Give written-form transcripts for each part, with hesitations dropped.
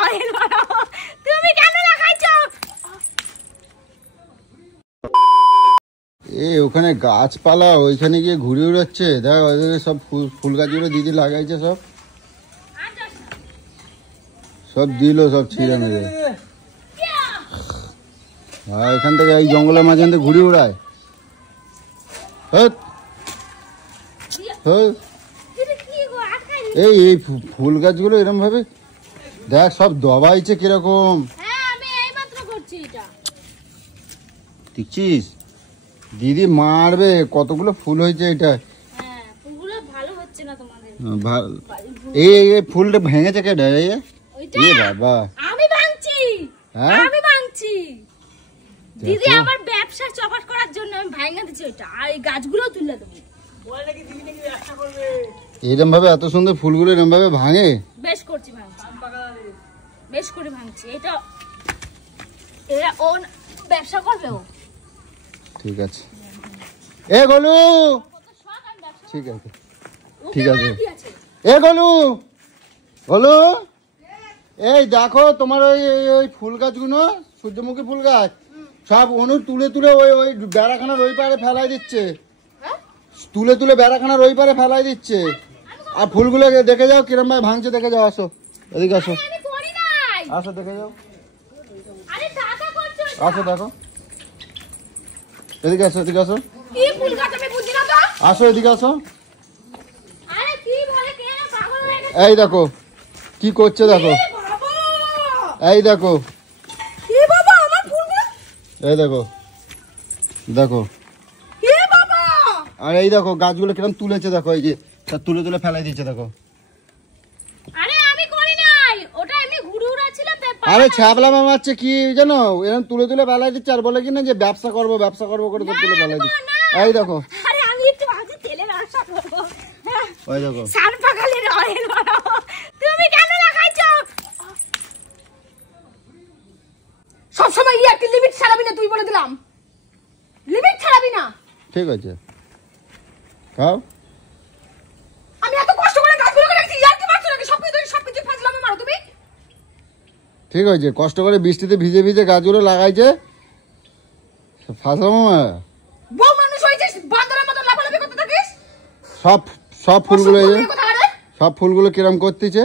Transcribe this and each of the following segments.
Royal বানাবো। তুমি কেন লাগাইছো? এই ওখানে গাছপালা ওইখানে গিয়ে ঘুরে উড়াচ্ছে। দেখ ওইদিকে সব ফুল গাছগুলো দিদি লাগাইছে, সব সব দিল, সব ছিঁড়ে মেরে। আর এখান থেকে এই জঙ্গলের মাঝখান থেকে ঘুরে উড়ায়। এই এই ফুল গাছগুলো এরকম ভাবে দেখ সব দবাইছে কিরকম। দেখছিস দিদি মারবে, কতগুলো ফুল হয়েছে এটা। এই ফুলটা ভেঙেছে কে? বাবা আমি ভাঙছি, আমি ভাঙছি। দিদি আমার ব্যবসা চপাট করার জন্য আমি ভাঙা দিচ্ছি ওইটা, আর এই গাছগুলো তুলে দেবো। এরকম ভাবে এত সুন্দর ফুলগুলো এরকম ভাবে ভাঙে? বেশ করছি, ভাঙছি, বেশ করে ভাঙছি। এটা এরা ও ব্যবসা করবে ও। ঠিক আছে এ গোলু, ঠিক আছে ঠিক আছে। এ গোলু, গোলু এই দেখো তোমার ওই ওই ফুল গাছগুলো, সূর্যমুখী ফুল গাছ সব অনু তুলে তুলে ওই ওই বেড়াখানার ওই পারে ফেলাই দিচ্ছে, তুলে তুলে বেড়াখানার ওই পারে ফেলাই দিচ্ছে। আর ফুলগুলো দেখে যাও কিরম ভাবে ভাঙছে, দেখে যাও। আসো এদিকে আসো, আসো দেখে যাও, আসো দেখো, এদিকে আসো, এদিকে আসো, আসো এদিকে আসো। এই দেখো কি করছে, দেখো এই দেখো, এই দেখো দেখো, আর এই দেখো গাছগুলো কিরম তুলেছে, দেখো এই যে তুলে তুলে ফেলাই দিচ্ছে, দেখো। আরে ছ্যাবলা মামাচ্ছে কি জানো, এরকম তুলে তুলে ফেলাই দিচ্ছে আর বলে কি না যে ব্যবসা করবো ব্যবসা করবো করে তুলে ফেলাই দিচ্ছে। এই দেখো, ওই দেখো তুমি কেন লাগাইছো? সবসময় ইয়াকে লিমিট ছাড়াবি না, তুই বলে দিলাম লিমিট ছাড়াবি না। ঠিক আছে খাও। আমি এত কষ্ট করে গাছগুলো রাখছি, ইয়াকে মারছো নাকি? সবকিছু ফাজলামে মারো তুমি। ঠিক আছে, কষ্ট করে বৃষ্টিতে ভিজে ভিজে গাছগুলো লাগাইছে, ফাজলামো না। বউ মানুষ হইছে, বান্দরের মতো লাফালাফি করতে থাকিস। সব সব ফুলগুলো কিরম করতেছে,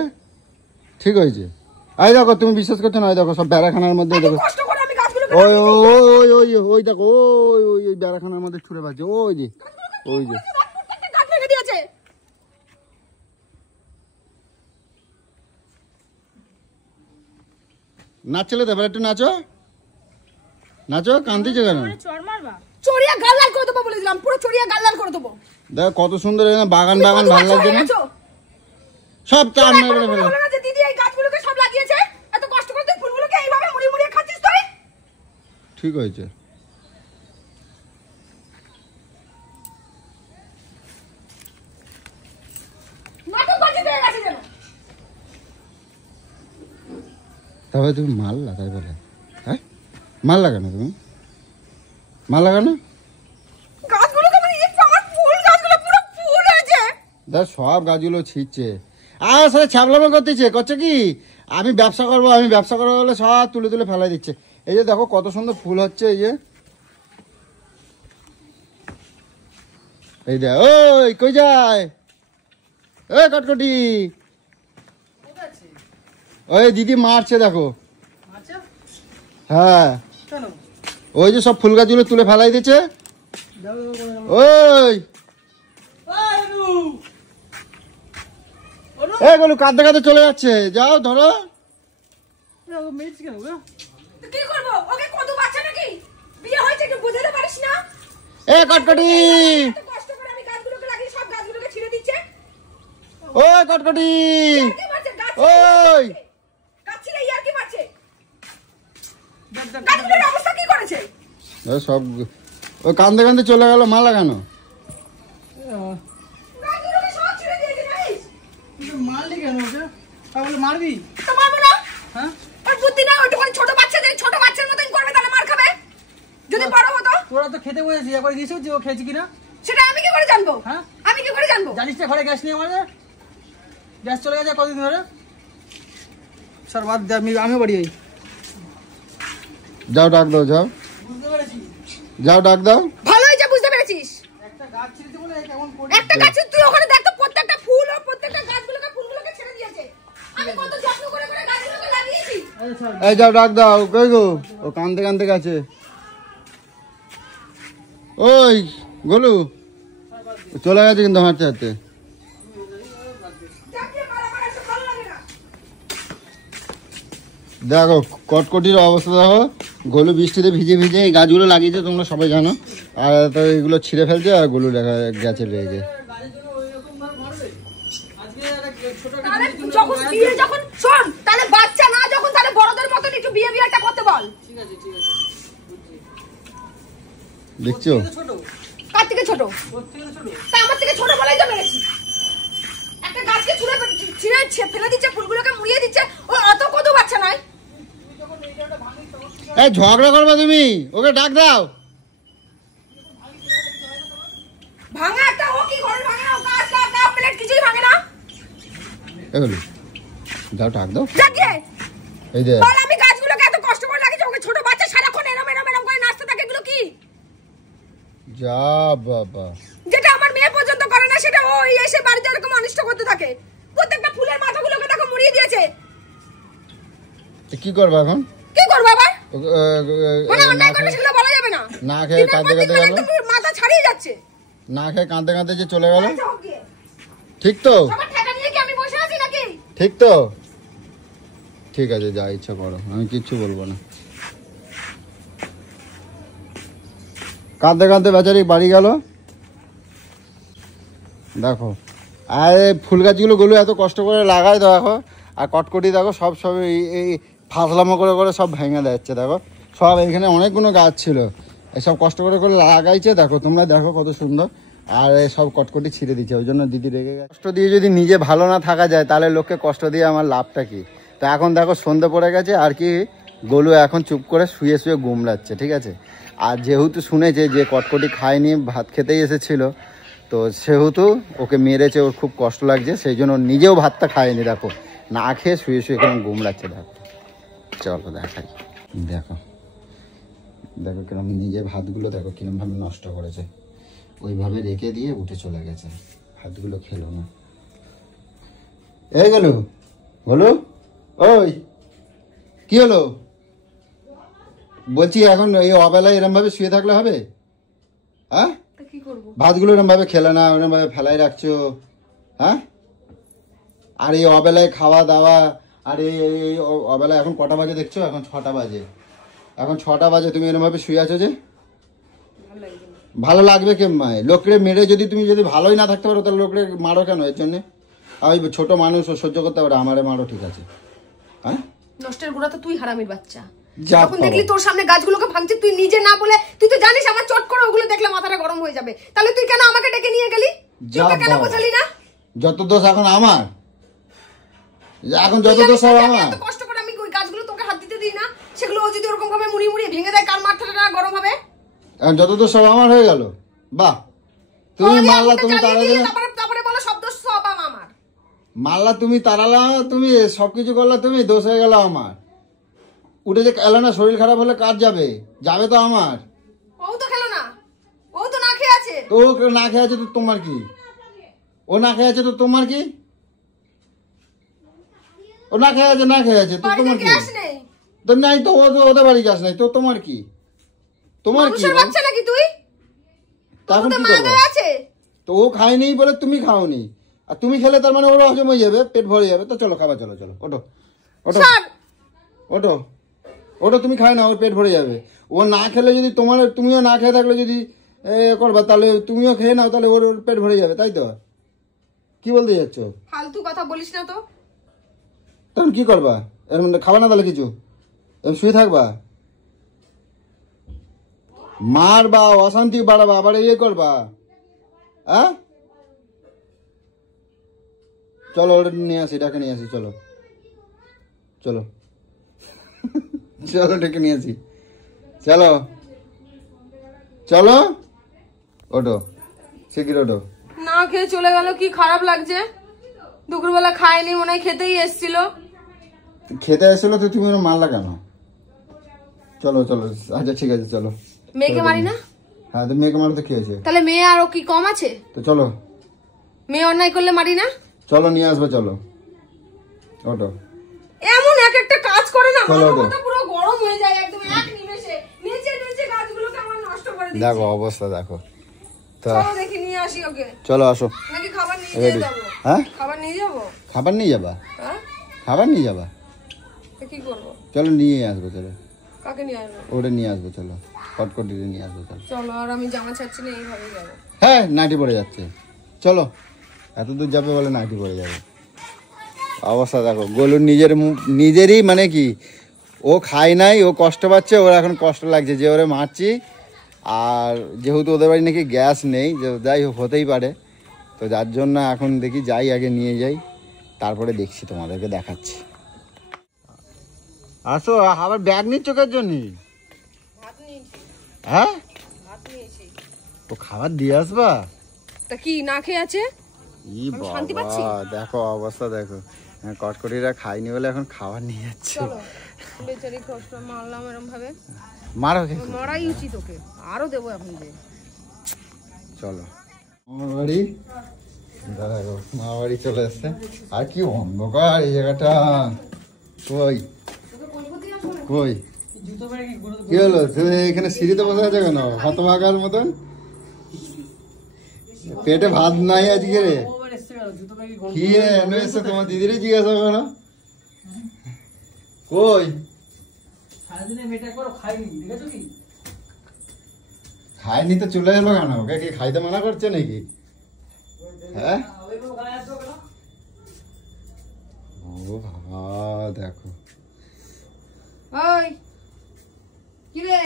ঠিক হয়েছে। এই দেখো তুমি বিশ্বাস করছো না, ওই দেখো সব বেড়াখানার মধ্যে দেখো, ওই ওই ওই ওই দেখো ওই ওই ওই বেড়াখানার মধ্যে ছুড়ে পাচ্ছে, ওই যে ওই যে। নাচলে তো এবার একটু নাচো, নাচো, কান্দিছে কেন? চড়িয়া গাল লাল করে দেবো বলে দিলাম, পুরো চড়িয়া গাল লাল করে দেবো। দেখো কত সুন্দর বাগান বাগান, ভালো লাগছে না? সব চার মেরে ফেলে দিদি এই গাছগুলোকে সব লাগিয়েছে, এত কষ্ট করে তুই ফুলগুলোকে এইভাবে মুড়ি মুড়িয়ে খাচ্ছিস তুই। ঠিক হয়েছে। নাটক বাকি পেয়ে গেছে যেন। তবে তুমি মাল লাগাই বলে, হ্যাঁ মাল লাগানো, তুমি মাল লাগানো গাছগুলোকে মানে এই আমার ফুল গাছগুলো পুরো ফুল হয়েছে। দেখ সব গাছগুলো ছিঁড়ছে, আর সাথে ছ্যাবলামো করছে কি আমি ব্যবসা করবো বলে সব তুলে তুলে ফেলাই দিচ্ছে। এই যে দেখো কত সুন্দর ফুল হচ্ছে, এই যে এই দেখ, ওই কই যায় এ কটকটি, ওই দিদি মারছে দেখো। হ্যাঁ ওই যে সব ফুল গাছগুলো তুলে ফেলাই দিচ্ছে। ওই এগুলো কাঁদতে কাঁদতে চলে যাচ্ছে, যাও ধরো। কি করবো, ওকে কত বাচ্চা নাকি বিয়ে হয়েছে, একটু বুঝাতে পারিস না? এ কটকটি, কষ্ট করে আমি গাছগুলোকে লাগিয়ে সব গাছগুলোকে ছিঁড়ে দিচ্ছে। ও কটকটি, ওই গাছ ছিঁড়ে ইয়ার কি মারছে, গাছগুলোর অবস্থা কি করেছে? সব ওই কান্দে কান্দে চলে গেল, মা লাগানো। গাছগুলোকে সব ছিঁড়ে দিয়েছে জানিস? মারলি কেন ওকে? তাহলে মারবি? তো মারবো না। হ্যাঁ ওর বুদ্ধি না, ওইটুখানি ছোট বাচ্চার মতন করবে, তাহলে মার খাবে। যদি বড় হতো। তোরা তো খেতে বসেছিস, একবার দিয়েছিস যে ও খেয়েছে কিনা? সেটা আমি কি করে জানবো? হ্যাঁ আমি কি করে জানবো? জানিস না ঘরে গ্যাস নিয়ে আমাদের গ্যাস চলে গেছে কতদিন ধরে। স্যার বাদ দে, আমি বাড়ি যাই। যাও ডাক দাও, যাও বুঝতে পেরেছি। যাও ডাক দাও। ভালো হয়েছে, বুঝতে পেরেছিস? একটা গাছ ছিঁড়তে বলে কেমন করে। একটা গাছ তুই ওখানে দেখ তো, প্রত্যেকটা ফুল ও প্রত্যেকটা গাছগুলোকে ফুলগুলোকে ছেড়ে দিয়েছে। আমি কত যত্ন করে করে গাছগুলোকে লাগিয়েছি। স্যার এই যাও ডাক দাও। কই গো? ও কানতে কানতে গেছে। ওই গোলু চলে গেছে কিন্তু হাঁটতে হাঁটতে। দেখো কটকটির অবস্থা দেখো, গোলু বৃষ্টিতে ভিজে ভিজে এই গাছগুলো লাগিয়েছে, তোমরা সবাই জানো। আর তো এগুলো ছিঁড়ে ফেলছে, আর গোলু দেখা গেছে রেগে। গাড়ির জন্য ওইরকম ভাবে মারবে? আজকে একটা ছোট একটা তাহলে জিনিসের জন্য যখন বিয়ে যখন শোন, তাহলে বাচ্চা না যখন, তাহলে বড়দের মতন একটু বিহেভিয়ারটা করতে বল। ঠিক আছে বুঝছি। দেখছো ওর থেকে তো ছোট। কার থেকে ছোট? ওর থেকে তো ছোট। তা আমার থেকে ছোট বলেই তো মেরেছি। একটা গাছকে ছিঁড়ে ফেলে দিচ্ছে, ফুলগুলোকে মুড়িয়ে দিচ্ছে, ও অত কত বাচ্চা নয়। এই ঝগড়া করবে তুমি, ওকে ডাক দাও। ভাঙা একটা ও কি ঘরে ভাঙে না, ও কাজ কাপ প্লেট কিছুই ভাঙে না। এই গোলু যাও ডাক দাও। জাগিয়ে এই যে বল, আমি গাছগুলোকে এত কষ্ট করে লাগিয়েছি, ওকে ছোট বাচ্চা সারাক্ষণ এরম এরম এরম করে নাচতে থাকে, এগুলো কি? যা বাবা, যেটা আমার মেয়ে পর্যন্ত করে না, সেটা ও এসে বাড়িতে এরকম অনিষ্ট করতে থাকে। প্রত্যেকটা ফুলের মাথাগুলোকে দেখো মুড়িয়ে দিয়েছে। কি করবো এখন? কি করবো আবার? মানে না অন্যায় করবে সেগুলো বলা যাবে না। না খেয়ে কাঁদতে কাঁদতে গেল, মাথা ছাড়িয়ে যাচ্ছে। না খেয়ে কাঁদতে কাঁদতে যে চলে গেল। যাও গিয়ে। ঠিক তো? সবার টাকা নিয়ে কি আমি বসে আছি নাকি? ঠিক তো? ঠিক আছে, যা ইচ্ছা করো, আমি কিচ্ছু বলবো না। কাঁদতে কাঁদতে বেচারি বাড়ি গেল। দেখো আর ফুল গাছগুলো গুলো এত কষ্ট করে লাগায় দেখো, আর কটকটি দেখো সব সব এই ফাজলামো করে করে সব ভেঙে দিচ্ছে। দেখো সব এখানে অনেকগুলো গাছ ছিল, এসব কষ্ট করে করে লাগাইছে। দেখো তোমরা দেখো কত সুন্দর, আর সব কটকটি ছিঁড়ে দিচ্ছে। ওই জন্য দিদি রেগে গেছে। কষ্ট দিয়ে যদি নিজে ভালো না থাকা যায়, তাহলে লোককে কষ্ট দিয়ে আমার লাভটা কি? তা এখন দেখো সন্ধে পড়ে গেছে, আর কি গোলু এখন চুপ করে শুয়ে শুয়ে গুমড়াচ্ছে, ঠিক আছে। আর যেহেতু শুনেছে যে কটকটি খায়নি, ভাত খেতেই এসেছিল, তো সেহেতু ওকে মেরেছে, ওর খুব কষ্ট লাগছে, সেই জন্য নিজেও ভাতটা খায়নি। দেখো না খেয়ে শুয়ে শুয়ে কেমন গুমড়াচ্ছে। দেখো চলো দেখাই। দেখো দেখো কিরম নিজে ভাতগুলো দেখো কিরম ভাবে নষ্ট করেছে, ওইভাবে রেখে দিয়ে উঠে চলে গেছে, ভাতগুলো খেলো না। এই গেল বলো, ওই কি হলো? বলছি এখন এই অবেলায় এরম ভাবে শুয়ে থাকলে হবে? হ্যাঁ, কি করবো? ভাতগুলো এরম ভাবে খেলে না, ওরম ভাবে ফেলাই রাখছো। হ্যাঁ, আর এই অবেলায় খাওয়া দাওয়া, আর এই অবেলায় এখন কটা বাজে দেখছো? এখন 6টা বাজে। এখন 6টা বাজে, তুমি এরম ভাবে শুয়ে আছো যে? ভালো লাগবে কেমন? লোকরে মেরে যদি তুমি যদি ভালোই না থাকতে পারো, তাহলে লোকরে মারো কেন? এর জন্যে ওই ছোট মানুষ ও সহ্য করতে পারে, আমারে মারো, ঠিক আছে? হ্যাঁ, নষ্টের গোড়া তো তুই, হারামির বাচ্চা। যা যখন দেখলি তোর সামনে গাছগুলোকে ভাঙছে, তুই নিজে না বলে, তুই তো জানিস আমার চট করে ওগুলো দেখলে মাথাটা গরম হয়ে যাবে, তাহলে তুই কেন আমাকে ডেকে নিয়ে গেলি? তুই কেন বোঝালি না? যত দোষ এখন আমার, এখন যত দোষ সব আমার। এত কষ্ট করে আমি ওই গাছগুলো তোকে হাত দিতে দিই না, সেগুলো ও যদি ওরকম ভাবে মুড়িয়ে মুড়িয়ে ভেঙে দেয়, কার মাথাটা গরম হবে? এখন যত দোষ সব আমার হয়ে গেল। বাহ, তুমি মারলা, তুমি তারা দিলে, তারপরে বলো সব দোষ সব আমার। মারলা তুমি, তারালা তুমি, সবকিছু করলা তুমি, দোষ হয়ে গেল আমার। উঠে যে এলো না, শরীর খারাপ হলে কার যাবে? যাবে তো আমার। ও তো খেলো না, ও তো না খেয়ে আছে। তো ও না খেয়ে আছে তো তোমার কি? ও না খেয়ে আছে তো তোমার কি? ও না খেয়ে আছে, না খেয়ে আছে তো তোমার কি? গ্যাস নেই তো নাই তো, ও তো ওদের বাড়ি যাস নাই তো তোমার কি? তোমার কি? মানুষের বাচ্চা নাকি তুই? তখন তো কি মা করবো? দেওয়া আছে। তো ও খায়নি বলে তুমি খাওনি, আর তুমি খেলে তার মানে ওর হজম হয়ে যাবে, পেট ভরে যাবে। তো চলো খাবার, চলো চলো, ওঠো ওঠো ওঠো ওঠো, তুমি খায় না, ওর পেট ভরে যাবে। ও না খেলে যদি তোমার, তুমিও না খেয়ে থাকলে যদি করবা, তাহলে তুমিও খেয়ে নাও, তাহলে ওর পেট ভরে যাবে, তাই তো? কি বলতে যাচ্ছ? ফালতু কথা বলিস না তো। তখন কি করবা? এর মানে খাবা না তাহলে কিছু? এরকম শুয়ে থাকবা? মারবা, অশান্তি বাড়াবা, আবার ইয়ে করবা? হ্যাঁ, চলো ওটা নিয়ে আসি, ডাকে নিয়ে আসি, চলো চলো চলো ডেকে নিয়ে আসি, চলো চলো, ওঠো শিগগির ওঠো। না খেয়ে চলে গেল, কি খারাপ লাগছে। দুপুরবেলা খায়নি, মনে হয় খেতেই এসছিল। খেতে এসেছিলো তো তুমি ওর মারলা কেন? চলো চলো, আচ্ছা ঠিক আছে চলো। মেয়েকে মারি না? হ্যাঁ তো মেয়েকে মারতে কি হয়েছে? তাহলে মেয়ে আরো কি কম আছে? তো চলো, মেয়ে অন্যায় করলে মারি না? চলো নিয়ে আসবো, চলো ওটো। এমন এক একটা কাজ করে না, চলো, ওঠো। মাথাটা পুরো গরম হয়ে যায় একদম এক নিমেষে। নিচে নিচে গাছগুলোকে আমার নষ্ট করে দিচ্ছে। দেখো অবস্থা দেখো। তা চলো দেখি নিয়ে আসি ওকে। চলো আসো। নাকি খাবার নিয়ে রেডি? যাবো? হ্যাঁ খাবার নিয়ে যাবো? খাবার নিয়ে যাবা? হ্যাঁ, খাবার নিয়ে যাবা? তো কি করবো? চলো নিয়ে আসবো, চলো কাকে নিয়ে আসবো? ওটা নিয়ে আসবো, চলো কটকটিতে নিয়ে আসবো চলো। চলো, আর আমি জামা ছাড়ছি না, এইভাবেই যাবো। হ্যাঁ নাইটি পড়ে যাচ্ছে, চলো এত দূর যাবে বলে নাইটি পড়ে যাবে। অবস্থা দেখো গোলুর নিজেরই মানে কি, ও খায় নাই, ও কষ্ট পাচ্ছে, ওর এখন কষ্ট লাগছে যে ওরে মারছি। আর যেহেতু ওদের বাড়ি নাকি গ্যাস নেই, যাই হোক হতেই পারে, তো যার জন্য এখন দেখি যাই আগে নিয়ে যাই, তারপরে দেখছি তোমাদেরকে দেখাচ্ছি। আসো, আবার ব্যাগ নিচ্ছ কার জন্য? ভাত নিয়েছি, হ্যাঁ ভাত নিয়েছি। ও খাবার দিয়ে আসবা? তা কি না খেয়ে আছে? ই শান্তি বাবা পাচ্ছি? দেখো অবস্থা দেখো, কটকটিরা খাইনি বলে এখন খাবার নিয়ে যাচ্ছে। চলো, বেচারি কষ্ট মারলাম এরম ভাবে, মারো মারাই উচিত ওকে, আরো দেবো এখন যে। চলো আমার বাড়ি, দেখো মা বাড়ি চলে এসছে। আর কি অন্ধকার এই জায়গাটা, কই কই জুতো পরে কি গুঁড়ো কি হলো? তুমি এখানে সিঁড়িতে বসে আছে কেন হতভাগার মতন? পেটে ভাত নাই আজকে রে? ওভার এসছে গেল জুতো পরে কি গুঁড়ো কি এনে এসছে? তোমার দিদিরই জিজ্ঞাসা করো। কই সারাদিনে মেয়েটা একবারও খাইনি, দেখেছো কি? খায়নি তো চলে এলো কেন? ওকে কি খাইতে মানা করছে নাকি? হ্যাঁ ওইভাবে গায়ে আসছো কেন? ও বাবা দেখো, ওই কি রে,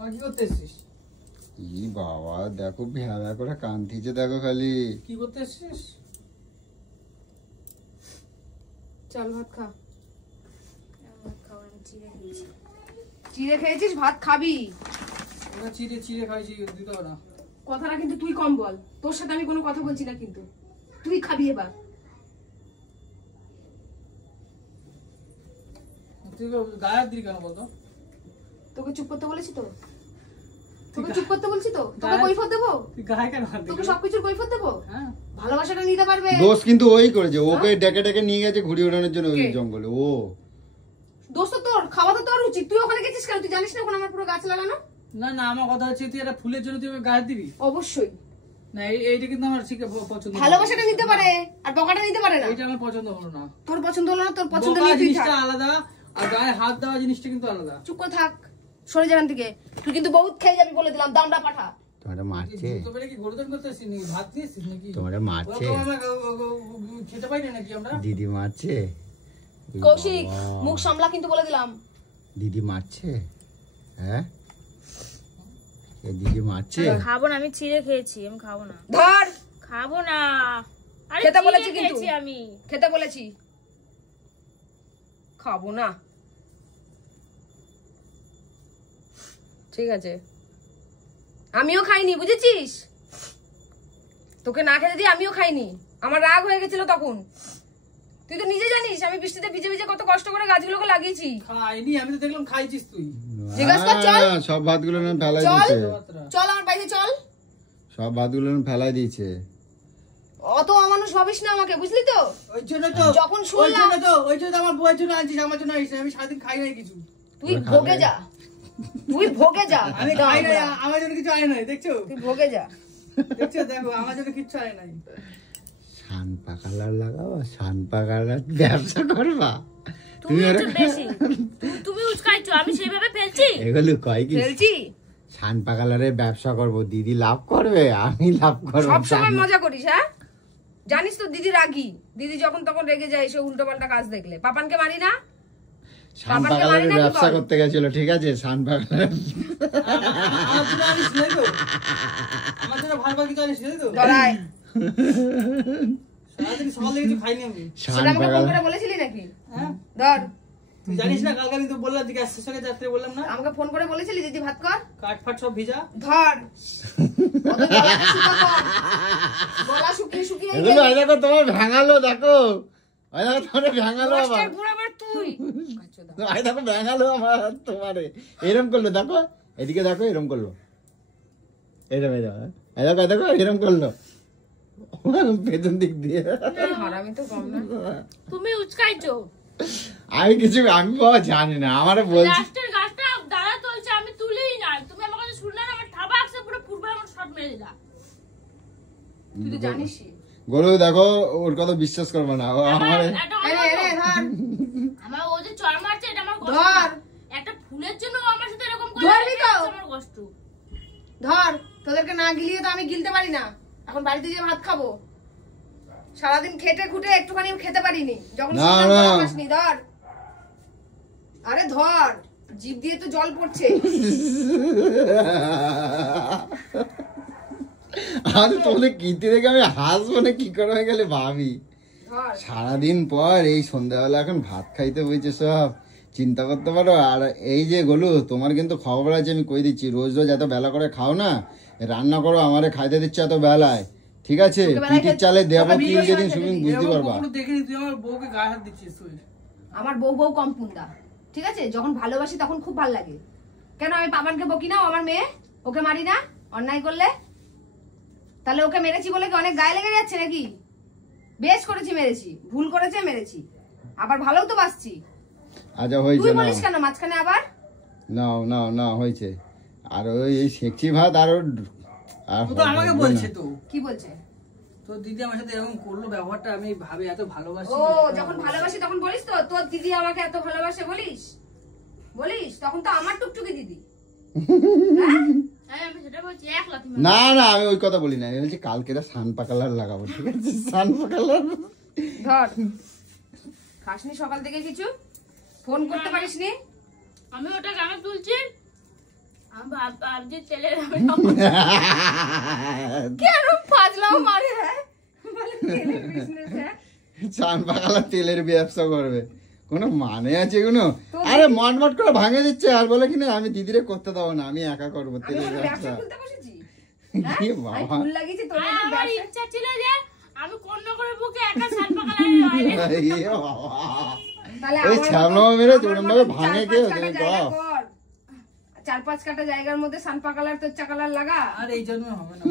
আর কি করতে এসছিস? ই বাবা দেখো ভেড়া করে কান্দিছে দেখো খালি। কি করতে এসছিস? চল ভাত খা। ভাত খাওয়া আমি চিড়ে খেয়েছি। চিড়ে খেয়েছিস, ভাত খাবি? ওরা চিড়ে চিড়ে খাইছি, দিতে হবে না। কথাটা কিন্তু তুই কম বল, তোর সাথে আমি কোনো কথা বলছি না, কিন্তু তুই খাবি এবার। তুই গায়ে দিলি কেন বলতো? তোকে চুপ করতে বলেছি তো, তোকে চুপ করতে বলছি তো, তোকে কৈফিয়ত দেবো? তুই গায়ে কেন হাত তোকে দিলি? সবকিছুর কৈফিয়ত দেবো? হ্যাঁ, ভালোবাসাটা নিতে পারবে? দোষ কিন্তু ওই করেছে, ওকে ডেকে ডেকে নিয়ে গেছে ঘুড়ি ওড়ানোর জন্য ওই কে? জঙ্গলে। ও দোষ তো তোর, খাওয়া তো তোর উচিত। তুই ওখানে গেছিস কেন? তুই জানিস না ওখানে আমার পুরো গাছ লাগানো? না না, আমার কথা হচ্ছে তুই একটা ফুলের জন্য তুই ওকে গায়ে দিবি অবশ্যই। না, এইটা কিন্তু আমার ঠিক পছন্দ। ভালোবাসাটা নিতে পারে আর বকাটা নিতে পারে না। এইটা আমার পছন্দ হলো না। তোর পছন্দ হলো না, তোর পছন্দ বকা নিয়ে তুই জিনিসটা থাক। আলাদা, আর গায়ে হাত দেওয়া জিনিসটা কিন্তু আলাদা। চুপ করে থাক, সরে যান থেকে। তুই কিন্তু বহুত খেয়ে যাবি বলে দিলাম, দামটা পাঠা। তোমার মারছে, জুতো পরে কি গরুদন করতে এসছিস নাকি? ভাত নিয়ে এসছিস নাকি? তোমার মারছে, ওরকম আমরা খেতে পাই না নাকি আমরা? দিদি মারছে। ওই কৌশিক বাবা, মুখ সামলা কিন্তু বলে দিলাম। দিদি মারছে। হ্যাঁ এ দিদি মারছে। খাবো না, আমি চিড়ে খেয়েছি, আমি খাবো না। ধর, খাবো না। আরে খেতে চিড়ে বলেছি কিন্তু। খেয়েছি আমি। খেতে বলেছি, খাবো না। ঠিক আছে, আমিও খাইনি, বুঝেছিস? তোকে না খেতে দিয়ে আমিও খাইনি। আমার রাগ হয়ে গেছিল তখন। তুই তো নিজে জানিস আমি বৃষ্টিতে ভিজে ভিজে কত কষ্ট করে গাছগুলোকে লাগিয়েছি। খাইনি, আমি তো দেখলাম খাইছিস তুই। জিজ্ঞাসা কর, চল। হ্যাঁ, সব ভাতগুলো না ফেলাই চল। দিয়েছে, চল আমার বাইরে চল। সব ভাতগুলো না ফেলাই দিয়েছে। অত অমানুষ ভাবিস না আমাকে, বুঝলি তো? ওই জন্য তো, যখন ওই শুনলাম জন্য তো, ওই জন্য তো আমার বউয়ের জন্য আনছিস, আমার জন্য আনিস না। আমি সারাদিন খাই নাই কিছু। তুই ভোগে যা, তুই ভোগে যা। আমি খাই নাই, আমার জন্য কিছু আনে নাই, দেখছো? তুই ভোগে যা। দেখছো, দেখো আমার জন্য কিচ্ছু আনে নাই। শান পাকালার লাগাবো, শান পাকালার ব্যবসা করবা তুমি একটু বেশি। তুমি উস্কাইছো, আমি সেইভাবে ফেলছি। এগুলো কয় কি? ফেলছি শান পাকালারের ব্যবসা করব, দিদি লাভ করবে, আমি লাভ করবো। সব সময় মজা করিস, হ্যাঁ? জানিস তো দিদি রাগী, দিদি যখন তখন রেগে যায় সে উল্টো পাল্টা কাজ দেখলে। পাপানকে মানি না, শান বাবাকে পাকালারের মারি না কি ব্যবসা বল? করতে গেছিল, ঠিক আছে? শান পাকালার আমার জন্য আনিস নাই তো? আমার জন্য ভাগ ভাগ কিছু আনিস নাই তো? ধরায়। সারাদিন সকাল থেকে কিছু খাইনি আমি। শান সেটা আমাকে ফোন পাকালার করে বলেছিলি নাকি? হ্যাঁ, ধর, তুই জানিস না কালকে আমি তো বললাম যে গ্যাস শেষ হয়ে যাত্রে বললাম না আমাকে ফোন করে বলেছিলি দিদি ভাত কর, কাঠ ফাট সব ভিজা। ধর অত গলা শুকিয়ে শুকিয়ে এগুলো ওই দেখো তোমার ভাঙালো, দেখো ওই দেখো তোমার ভাঙালো আবার, দশটার বুড়ো আবার তুই ওই দেখো ভাঙালো আমার তোমারে, এরম করলো দেখো, এদিকে দেখো এরম করলো, এরম এই দেখো দেখো এরম করলো পেছন দিক দিয়ে। হারামি তো কম না। তুমি উচকাইছো। আমি কিছু আমি বাবা জানি না, আমারে বলছি লাস্টের গাছটা দাদা তুলছে, আমি তুলিই না। তুমি আমার কাছে শুনলে না, আমার থাবা আসছে পুরো পূর্বে আমার শট মেরে দিলা। তুই তো জানিস গরু দেখো ওর কথা বিশ্বাস করবো না, ও আমারে আমার ও যে চড় মারছে, এটা আমার কষ্ট। ধর একটা ফুলের জন্য ও আমার সাথে এরকম করে, ধরবি তো? আমার কষ্ট। ধর, তোদেরকে না গিলিয়ে তো আমি গিলতে পারি না। এখন বাড়িতে গিয়ে ভাত খাবো, সারাদিন খেটে খুটে একটুখানি খেতে পারিনি, যখন না, না। খাসনি। ধর, আরে ধর, জিভ দিয়ে তো জল পড়ছে। আমি তোমাদের কীর্তি দেখে আমি হাসবো না কি করে হয়ে গেলে ভাবি, ধর, সারাদিন পর এই সন্ধ্যাবেলা এখন ভাত খাইতে বইছে সব, চিন্তা করতে পারো। আর এই যে গলু, তোমার কিন্তু খবর আছে আমি কই দিচ্ছি, রোজ রোজ এত বেলা করে খাও না, রান্না করো আমারে খাইতে দিচ্ছ এত বেলায়, ঠিক আছে? পিঠির চালে দেবো কি যেদিন শুধু বুঝতে পারবা। দেখিনি তুই আমার বউকে গায়ে হাত দিচ্ছিস তুই। আমার বউ বউ কম পুন্দা, ঠিক আছে? যখন ভালোবাসি তখন খুব ভালো লাগে। কেন আমি পাপানকে বকি না? ও আমার মেয়ে, ওকে মারি না অন্যায় করলে? তাহলে ওকে মেরেছি বলে কি অনেক গায়ে লেগে যাচ্ছে নাকি? বেশ করেছি, মেরেছি, ভুল করেছে মেরেছি, আবার ভালোও তো বাসছি। আচ্ছা হয়েছে, তুই না বলিস কেন মাঝখানে আবার? নাও নাও না হয়েছে। আর ওই এই শেখছি ভাত আর আর ও তো আমাকে বলছে তো, কি বলছে? তোর দিদি আমার সাথে এরকম করলো, ব্যবহারটা আমি ভাবি এত ভালোবাসি। ও যখন ভালোবাসি তখন বলিস তো, তোর দিদি আমাকে এত ভালোবাসে বলিস? বলিস তখন তো আমার টুকটুকি দিদি। হ্যাঁ, আমি সেটা বলছি, এক লাথি না না আমি ওই কথা বলি না, আমি বলছি কালকে সানপা কালার লাগাবো, ঠিক আছে? সানপা কালার ধর, খাসনি সকাল থেকে কিছু? ফোন করতে পারিস নি? আমি ওটা কেন তুলছি? আমি ভাবছি তেলের কেন পাজলাও মারে? হ্যাঁ বলে তেলের বিজনেস। হ্যাঁ সানপা কালার তেলের ব্যবসা করবে, কোনো মানে আছে কোনো? আরে মটমট করে ভাঙে দিচ্ছে আর বলে কিনা আমি দিদিরে করতে দেবো না, আমি একা করবো আমি তেলের ওখানে ব্যবসা ব্যবসা। খুলতে বসেছি? এ বাবা, আমি ফুল লাগিয়েছি তোর মধ্যে আমার ব্যবসা। ইচ্ছা ছিল যে আমি কন্যাকুমারীর বুকে একা সালপা কালারের এ বাবা। তাহলে ওই আমার ছ্যাবলা মতো- মেরে আমার তোরম মতো ভাবে চার ভাঙে পাঁচ কেউ কাটা তুমি জায়গা কও। কর। 4-5 কাটা জায়গার মধ্যে সানপা কালার তোর চা কালার লাগা। আর এই জন্য হবে না।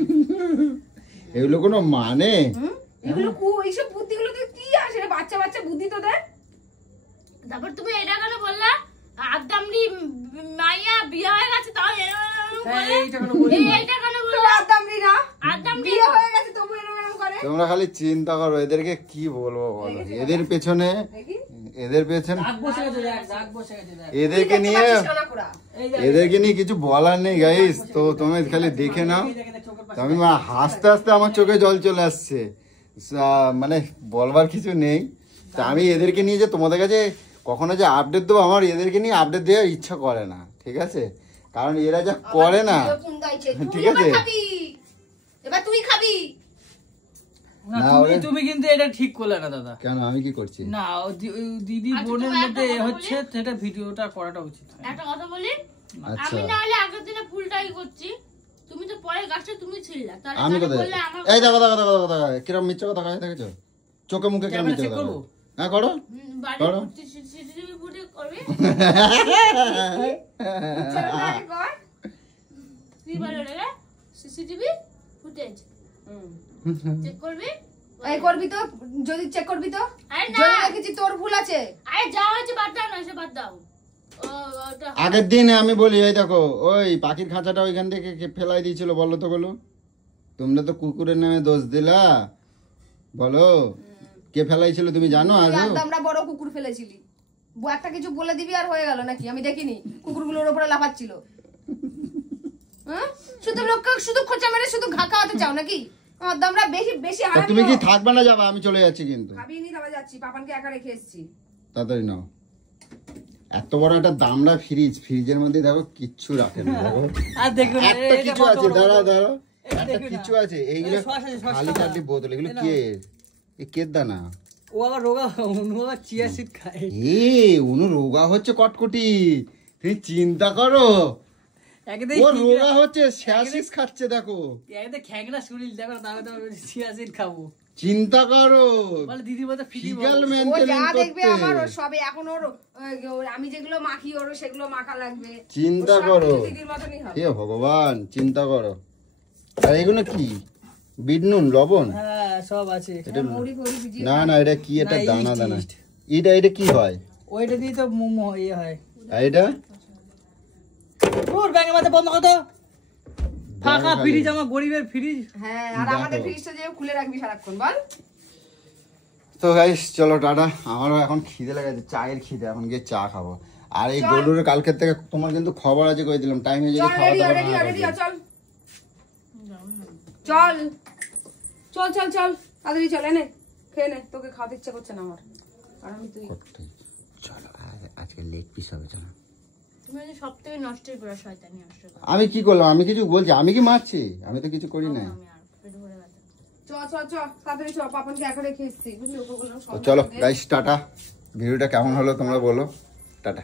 এগুলো কোনো মানে? হুম? এগুলো এইসব বুদ্ধিগুলো তো কি আসে রে? বাচ্চা বাচ্চা বুদ্ধি তোদের। তারপর তুমি এটা কেন বললা? আদামরি মাইয়া বিয়ে হয়ে গেছে, তাও হ্যাঁ, এইটা কোনো বলি না। এইটা কেন তোর বললা? আদামরি না? আদামরি বিয়ে হয়ে গেছে তবু এরকম এরকম করে। তোমরা খালি চিন্তা করো এদেরকে কি বলবো বলো, এদের পেছনে দেখি এদের পেছনে দাগ বসে গেছে, দেখ, দাগ বসে গেছে, দেখ। এদেরকে দেখতে নিয়ে পাচ্ছিস কানা কোড়া? এই যে এদেরকে নিয়ে কিছু বলার নেই গাইস, তো তুমি খালি দেখে নাও। এই দেখে চোখের তো পাশে। আমি হাসতে হাসতে আমার চোখে জল চলে আসছে, মানে বলবার কিছু নেই। তা আমি এদেরকে নিয়ে যে তোমাদের কাছে কখনো যে আপডেট দেবো, আমার এদেরকে নিয়ে আপডেট দেওয়ার ইচ্ছা করে না, ঠিক আছে? কারণ এরা যা করে না, আমার পুরো পুন্দাইছে। তুই ঠিক এবার আছে? খাবি। এবার তুই খাবি। না, না, তুমি কিন্তু এটা ঠিক করলে না দাদা। কেন আমি কি করছি? না, ওই দিদি আচ্ছা, বোনের তোমার মধ্যে একটা কথা হচ্ছে, সেটা ভিডিওটা করাটা উচিত হয়। একটা কথা বলি, আচ্ছা আমি না হলে আগের দিনে ফুলটাই করছি, তুমি তো পরে গাছটা তুমি ছিললা, তাহলে আমি তাহলে কোথায় বললে আমার এই দেখো দেখো দেখো দেখো কিরম মিথ্যে কথা কয় দেখেছো? চোখে মুখে কিরম ক্যামেরা মিথ্যে চেক কথা করবো? কয়। হ্যাঁ করো। বাড়ি করো। সিসিটিভি ফুটে করবে, চলো তাহলে কর। কি বলে রে? সিসিটিভি ফুটেজ চেক করবি? এই করবি তো, যদি চেক করবি তো? আরে না, যদি দেখেছি তোর ভুল আছে। আরে যা হয়েছে বাদ দাও না, সে বাদ দাও। ওটা আগের দিন আমি বলি এই দেখো ওই পাখির খাঁচাটা ওইখান থেকে কে ফেলাই দিয়েছিল বলো তো বলো? তোমরা তো কুকুরের নামে দোষ দিলা, বলো কে ফেলাইছিল তুমি জানো? তুই আজও একদম আমরা বড় কুকুর ফেলেছিলি। একটা কিছু বলে দিবি আর হয়ে গেল নাকি? আমি দেখিনি কুকুরগুলোর উপরে লাফাচ্ছিল। হ্যাঁ? শুধু লোককে শুধু খোঁচা মেরে শুধু ঘা খাওয়াতে চাও নাকি? আমরা বেশি বেশি তা হারামি তুমি কি নও। থাকবে না যাবা? আমি চলে যাচ্ছি কিন্তু। ভাবিয়ে নি তারপর যাচ্ছি, পাপানকে একা রেখে এসেছি। তাড়াতাড়ি নাও। এত বড় একটা দামড়া ফ্রিজ, ফ্রিজের মধ্যে দেখো কিচ্ছু রাখে না, দেখো আর দেখবে না, একটা এটা কিছু কত আছে, বড় দাঁড়াও বোতল। দাঁড়াও, এটা একটা দেখবে না। কিছু আছে, এইগুলো এটা সস আছে, সস খালি খাওয়া। চারটি বোতল, এগুলো কে? এ কের দানা? ও আবার রোগা, অনু আবার চিয়া সিড খায়। উনু রোগা হচ্ছে কটকটি, তুমি চিন্তা করো। ও রোগা হচ্ছে স্যাসিস খাচ্ছে, দেখো একদম খ্যাংরা শরীর, দেখো তাহলে তো চিয়া সিড খাবো। চিন্তা করো, বলে দিদির মতো ফিজিক্যাল ও যা মেইনটেনেন্স দেখবে করতে। আমার সবে এখন আমি যেগুলো মাখি ওর সেগুলো মাখা লাগবে। চিন্তা ও সব করো, কিছু দিদির মতনই হবে। হে ভগবান, চিন্তা করো। আর এগুলো কি? বিট নুন, লবণ? হ্যাঁ সব আছে। এটা মুড়ি ফুড়ি ভিজিয়ে না না, এটা কি? এটা না, দানা yeast, দানা। yeast। এটা কি হয়? ওইটা দিয়ে তো মোমো ইয়ে হয়। আর এটা ওর ব্যাঙের মাথা বন্ধ কর তো। ফাঁকা ফ্রিজ, আমার গরিবের ফ্রিজ। হ্যাঁ, আর দেখো। আমাদের ফ্রিজটা যে খুলে রাখবি সারাক্ষণ, বল। তো গাইস চলো টাটা, আমারও এখন খিদে লেগেছে, চায়ের খিদে, এখন গিয়ে চা খাবো। আর এই গরুর কালকের থেকে তোমার কিন্তু খবর আছে, কই দিলাম টাইমে যদি চল খাওয়া রেডি দাওয়া রেডি না রেডি করে। চল চল চল চল চল তাড়াতাড়ি চল, এনে খেয়ে নে, তোকে খাওয়াতে ইচ্ছা করছে না আমার। আর আমি তুই চলো আজকে লেগ পিস হবে, চলো। তুমি হচ্ছে সব থেকে নষ্টের গোড়া, শয়তানি নষ্ট করা। আমি কি করলাম? আমি কিছু বলছি? আমি কি মারছি? আমি তো কিছু করি না। আমি আর পেট ভরে গেছে। চ চ চ তাড়াতাড়ি চ, পাপনকে একা রেখে এসেছি বুঝলি, ওকে বললাম তো চলো গাইস টাটা, ভিডিওটা কেমন হলো তোমরা বলো, টাটা।